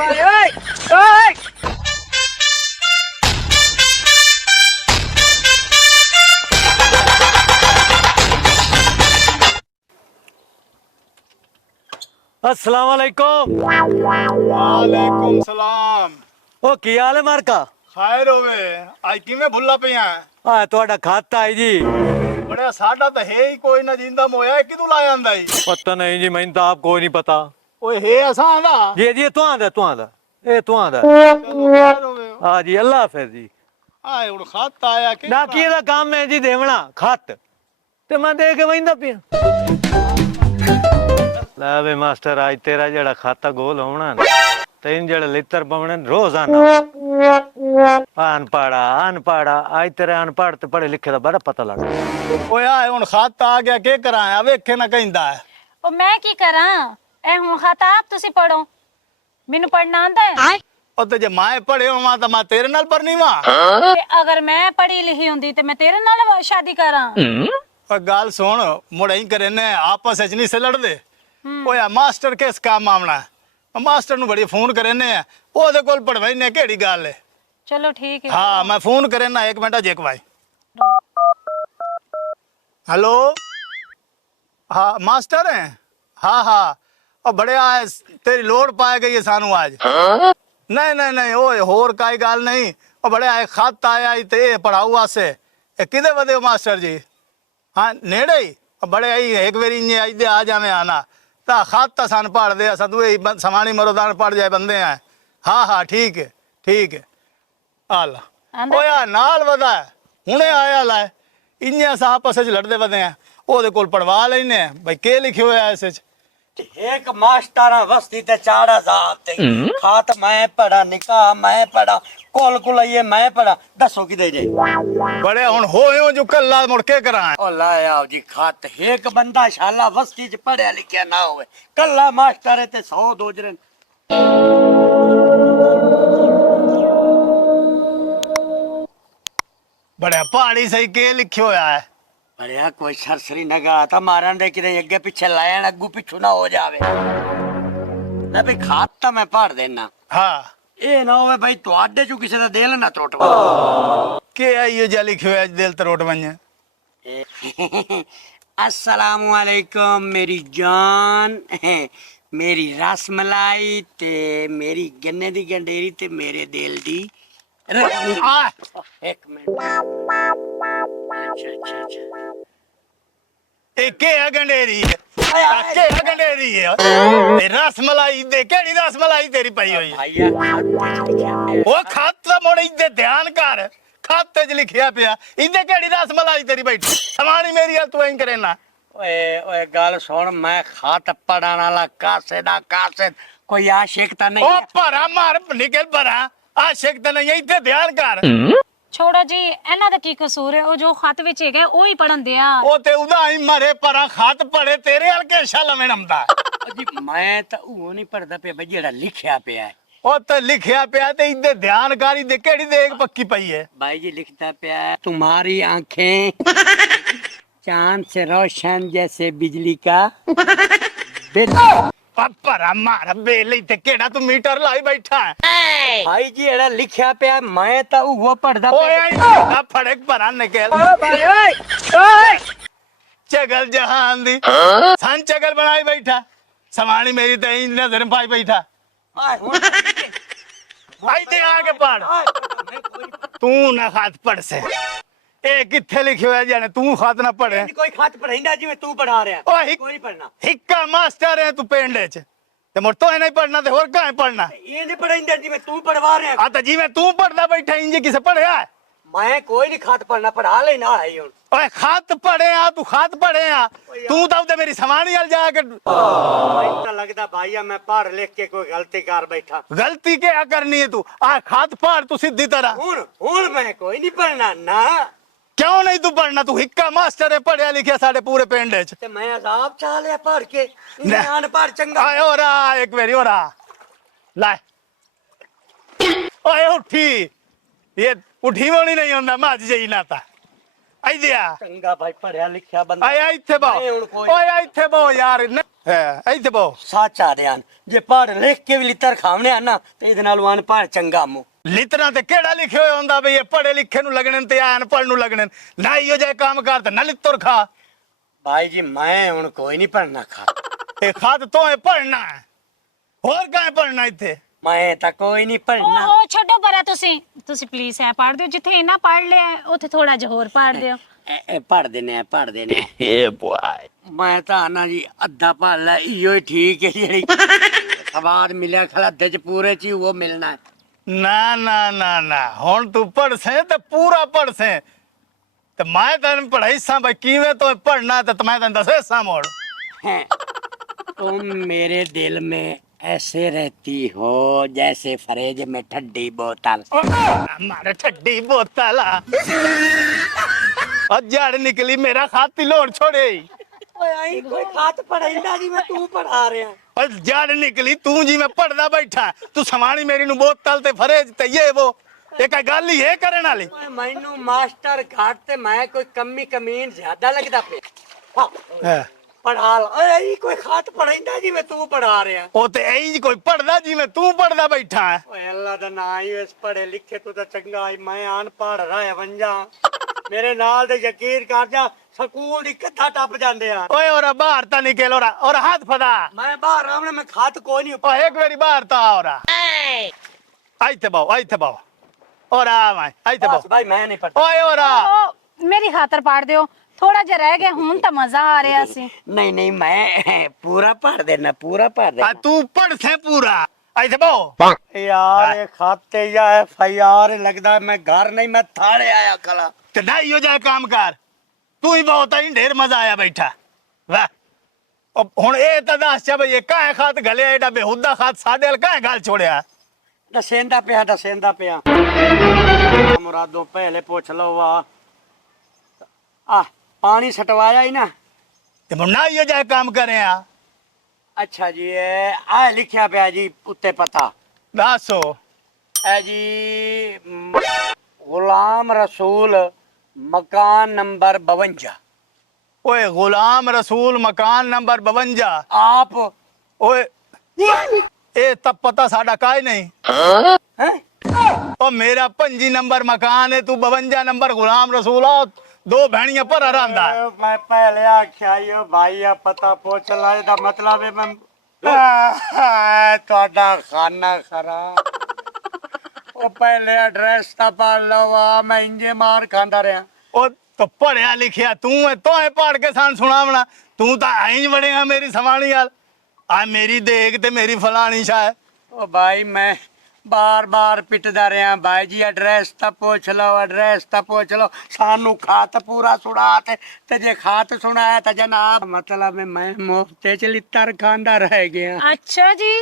भाई ओए ओए अस्सलाम वालेकुम। वालेकुम सलाम। ओ की हाल है मारका? खैर होवे। आज किवें भुल्ला पिया? आ ਤੁਹਾਡਾ ਖਾਤਾ ਹੈ ਜੀ। बड़ा साडा तो है ही कोई ना जिंदा मोया है किदू लाया आंदा ही। पता नहीं जी, मैंने तो आप कोई नहीं पता। ओए है असा आंदा। जी तू आंदा ए तू आंदा। चलो खैर होवे। हाँ जी, अल्लाह हाफिज जी। आए हुन खत आया कि ना की दा काम है जी देवना खत ते मैं दे के वहिंदा पिया। ले वे मास्टर, आज तेरा जेड़ा खाता गोल होना ना तेन जेड़ा लित्र पवने रोजाना अनपढ़ा आज तेरे अनपढ़ ते पढ़े लिखे दा बड़ा पता लगदा। ओए आए हुन खत आ गया के कराया वेखे ना कहंदा है। ਉਹ ਮੈਂ ਕੀ ਕਰਾਂ ਇਹ ਹੁਣ ਖਾਤਾ ਆਪ ਤੁਸੀਂ ਪੜੋ ਮੈਨੂੰ ਪੜਨਾ ਆਂਦਾ ਹੈ ओ ते जे माए पढ़े होवा तो मैं तेरे नाल पढ़नी वा। ਤੇ ਅਗਰ ਮੈਂ ਪੜ੍ਹੀ ਲਿਖੀ ਹੁੰਦੀ ਤੇ ਮੈਂ ਤੇਰੇ ਨਾਲ ਸ਼ਾਦੀ ਕਰਾਂ ओए गाल सुन मुड़े ही करे ने आपस विच नहीं से लड़दे। ओए मास्टर किस काम आवना है? मास्टर नु बड़ी फोन करे ने ओदे कोल पढ़वाई केड़ी गल है। ਚਲੋ ਠੀਕ ਹੈ हाँ मैं फोन करे ना एक मिनट जेक भाई। हेलो हाँ मास्टर हैं। हाँ हाँ और बड़े आए तेरी लोड़ पाए गई है सानू आज। नहीं नहीं नहीं ओए होर काई गल नहीं और बड़े आए खत आया ही ते पढ़ाऊ वास्ते ए किदे वदे हो मास्टर जी? हाँ नेड़े ही और बड़े आई एक बारी इन्ने आई दे आ जावे आना ता खत ता सन पढ़ दे असा दुए समानी मरोदान पढ़ जाए बंदे हैं। हाँ हाँ ठीक है आला आंदा ओए आ नाल वदा हुणे आया ला इन्ने अस आपस च लड़दे वदे हैं ओदे कोल पढ़वा लेने भाई के लिखे होया इस च। एक मास्टर वस्ती ते 4000 ते खात मैं पढ़ा निकाह मैं पढ़ा कोल कुलइए मैं पढ़ा दसो कि दे जे बड़े हुन होयो जो कल्ला मुड़ के करा ओ लाया जी खात एक बंदा शाला वस्ती च पढ़या लिखया ना होवे कल्ला मास्टर ते 100 दोजरन बड़े पहाड़ी सही के लिखे होया है। बढ़िया कोई सरसरी नगा था मारन दे कि अगे पीछे लायन अगू पिछू ना हो जावे ना भाई खात ता मैं पढ़ देना हाँ ए ना होवे भाई तुआडे चो किसी दा दिल ना त्रुटवा के आइयो जा लिखे होया दिल तरोट वने। अस्सलामु अलैकुम मेरी जान मेरी रसमलाई ते मेरी गन्ने दी गंडेरी ते मेरे दिल दी आ एक मिनट अच्छा ए के है गंडेरी है के है गंडेरी है ते रसमलाई दे केड़ी रसमलाई तेरी पई होई है? भैया ओ खात मोड़ इदे ध्यान कर खाते च लिखिया पिया इदे केड़ी रसमलाई तेरी बैठी समानी मेरी गल तू ऐं करे ना। ओए ओए गाल सुन मैं खात पढ़ाने वाला कासिद कोई आशिक ता नहीं ओ है। भरा मार निकल भरा आशिक तो नहीं इदे ध्यान कर ਛੋੜੋ ਜੀ ਇਹਨਾਂ ਦਾ ਕੀ ਕਸੂਰ ਹੈ ਉਹ ਜੋ ਖਤ ਵਿੱਚ ਹੈਗਾ ਉਹ ਹੀ ਪੜਨ ਦਿਆ ओ ते उदा ही मरे परा खात पढ़े तेरे हल के शाला में नमदा जी मैं तो वो नहीं पढ़दा पे भाई जेड़ा लिखया पिया है ओ ते लिखिया पिया ते इदे ध्यान कारी दे केड़ी देख पक्की पई है। भाई जी लिखता पिया है, तुम्हारी आंखें चांद से रोशन जैसे बिजली का बिल भरा मार बेली ते केड़ा तू मीटर लाई बैठा है। भाई जी एड़ा लिखया पिया मैं तो वो पढ़दा ओए ना फड़क भरा निकल भाई ओए ओए चगल जहान दी सन चगल बनाई बैठा समानी मेरी ते नजर में पाई बैठा आई दे आगे पढ़ तू ना खात पढ़ से ए किथे लिखे हुआ जाने तू खात ना पढ़े कोई खात पढ़ाइंदा जी मैं तू पढ़ा रहा ओ कोई नहीं पढ़ना हिक्का मास्टर है तू पेंडे च ते मोर तो है नहीं पढ़ना ते और कहां पढ़ना ये नहीं पढ़ाइंदा जी मैं तू पढ़वा रहा आ तो जी मैं तू पढ़दा बैठा इंज किसे पढ़या है? मैं कोई नहीं खात पढ़ना पढ़ा लेना है हुन ओए खात पढ़े आ तू खात पढ़े आ तू तो उते मेरी समानी हल जाके मैं तो लगदा भाईया मैं पढ़ लिख के कोई गलती कर बैठा गलती क्या करनी है तू आ खात पढ़ तू सीधी तरह हुन मैं कोई नहीं पढ़ना ना क्यों नहीं तू पढ़ना तू हिक्का मास्टर है पढ़िया लिखिया साडे पूरे पिंड च ते मैं अजाब चाह लिया पढ़ के ना। अनपढ़ चंगा आए हो रहा एक बारी हो रहा लाए ओए उठी ये उठी वाली नहीं होंदा मैं अज जई ना था ਇੱਥੇ ਆ ਚੰਗਾ ਭਾਈ ਪੜਿਆ ਲਿਖਿਆ ਬੰਦਾ ਆਇਆ ਇੱਥੇ ਬੋ ਨਹੀਂ, ਹੁਣ ਕੋਈ- ਓਏ ਇੱਥੇ ਬੋ ਯਾਰ ਇੱਥੇ ਬੋ ਸੱਚ ਆ ਰਿਆਂ ਜੇ ਪੜ ਲਿਖ ਕੇ ਵੀ ਲਿੱਤਰ ਖਾਵਣੇ ਆ ਨਾ ਤੇ ਇਹਦੇ ਨਾਲ ਅਨਪੜ੍ਹ ਚੰਗਾ ਮੋ ਲਿਤਨਾ ਤੇ ਕਿਹੜਾ ਲਿਖਿਆ ਹੋਇਆ ਹੁੰਦਾ ਬਈ ਇਹ ਪੜੇ ਲਿਖੇ ਨੂੰ ਲੱਗਣੇ ਤੇ ਅਨਪੜ੍ਹ ਨੂੰ ਲੱਗਣੇ ਨਾ ਇਹੋ ਜਿਹਾ ਕੰਮ ਕਰ ਤੇ ਨਾ ਲਿੱਤਰ ਖਾ ਭਾਈ ਜੀ ਮੈਂ ਹੁਣ ਕੋਈ ਨਹੀਂ ਪੜਨਾ ਖਾ ਇਹ ਖਾਦ ਤੋਂ ਇਹ ਪੜਨਾ ਹੋਰ ਕਾਹ ਪੜਨਾ ਇੱਥੇ ਮੈਂ ਤਾਂ ਕੋਈ ਨਹੀਂ ਪੜਨਾ ਉਹ ਛੱਡੋ ਪਰਾ ਤੁਸੀਂ ਪਲੀਜ਼ ਐ ਪੜ ਦਿਓ ਜਿੱਥੇ ਇਹਨਾਂ ਪੜ ਲਿਆ ਉੱਥੇ ਥੋੜਾ ਜਿਹਾ ਹੋਰ ਪੜ ਦਿਓ ਪੜ ਦੇਨੇ ਇਹ ਬੁਆਏ ਮੈਂ ਤਾਂ ਨਾ ਜੀ ਅੱਧਾ ਪੜ ਲੈ ਇਹੋ ਹੀ ਠੀਕ ਹੈ ਜਿਹੜੀ ਸਵਾਦ ਮਿਲਿਆ ਖਲਾ ਅੱਧੇ ਚ ਪੂਰੇ ਚ ਹੀ ਉਹ ਮਿਲਣਾ ਹੈ ਨਾ ਨਾ ਨਾ ਨਾ ਹੁਣ ਤੂੰ ਪੜ ਸੇ ਤੇ ਪੂਰਾ ਪੜ ਸੇ ਤੇ ਮੈਂ ਤੈਨੂੰ ਪੜਾਈ ਸਾਂ ਬਈ ਕਿਵੇਂ ਤੂੰ ਪੜਨਾ ਤੇ ਮੈਂ ਤੈਨੂੰ ਦੱਸੇ ਸਾਂ ਮੋੜ तुम मेरे दिल में ऐसे रहती हो जैसे फ्रिज में ठंडी बोतल हमारे ठड्डी बोतल और जड़ निकली मेरा खाती लोड़ छोड़े कोई खात पढ़ाईंदा जी मैं तू पढ़ा रहा और जड़ निकली तू जी मैं पढ़दा बैठा तू समानी मेरी नु बोतल ते फरेज ते ये वो एक गल ही है करने वाली मैनू मास्टर घाट ते मैं कोई कमी कमीन ज्यादा लगदा पे पढ़ा ला कोई खात पढ़ाईंदा जी मैं तू पढ़ा रहा ओ ते ऐ कोई पढ़दा जी मैं तू पढ़दा बैठा है ओए अल्लाह दा ना ही इस पढ़े लिखे तू तो चंगा है मैं अनपढ़ रहा है वंजा मेरे नाल ते यकीन कर जा स्कूल दी कथा टप जांदे आ ओए और बाहर ता निकल और हाथ फदा मैं बाहर आमने मैं खात कोई नहीं ओ एक बारी बाहर ता और आइते बाओ और आ मैं आइते बस बाओ भाई मैं नहीं पढ़ता ओए और आ ਮੇਰੀ ਖਾਤਰ ਪੜ ਦਿਓ ਥੋੜਾ ਜਿਹਾ ਰਹਿ ਗਿਆ ਹੁਣ ਤਾਂ ਮਜ਼ਾ ਆ ਰਿਹਾ ਸੀ नहीं नहीं मैं पूरा पढ़ देना पूरा पढ़ आ देना तू पढ़ से पूरा आइते बाओ यार ये खाते या FIR लगदा मैं घर नहीं मैं थाड़े आया कला ते ना यो जाए काम कर तू ही बहुत ही ढेर मजा आया बैठा वाह अब हुन ए ता दस चा भई काहे खात गले एडा बेहुदा खात साडे अल काहे गाल छोड़या दसेंदा पिया मुरादों पहले पूछ लो वाह आ पानी सटवाया ही ना ते ना यो जाए काम करे आ अच्छा जी आ लिखिया पिया जी उत्ते पता दसो है जी गुलाम रसूल मकान नंबर 52 ओए गुलाम रसूल मकान नंबर 52 आप ओए ए तब पता साडा काहे नहीं हैं ओ मेरा 25 नंबर मकान है तू 52 नंबर गुलाम रसूल आ दो भैणियां पर रंदा मैं पहले आख्या यो भाई आ पता पूछ ला ਇਹਦਾ मतलब है मैं ਤੁਹਾਡਾ ਖਾਨਾ ਖਰਾਬ ਉਹ ਪਹਿਲੇ ਐਡਰੈਸ ਤਾਂ ਪੜ ਲਓ ਆ ਮੈਂ ਇੰਜੇ ਮਾਰ ਖਾਂਦਾ ਰਿਹਾ ओ तो पढ़िया लिखिया तू है तो है पढ़ के सान सुनावना तू तो आई बड़ेगा मेरी सवानी आल आ मेरी देख ते मेरी फलानी शाय ओ भाई मैं बार बार पिटदा रहा भाई जी एड्रेस ਤਾਂ ਪੁੱਛ ਲਓ एड्रेस ਤਾਂ ਪੁੱਛ ਲਓ ਸਾਨੂੰ ਖਾਤ ਪੂਰਾ ਸੁਣਾ ਤੇ ਜੇ ਖਾਤ ਸੁਣਾਇਆ ਤਾਂ ਜਨਾਬ ਮਤਲਬ ਮੈਂ ਮੁਫਤੇ ਚ ਲਿੱਤਰ ਖਾਂਦਾ ਰਹਿ ਗਿਆ ਅੱਛਾ ਜੀ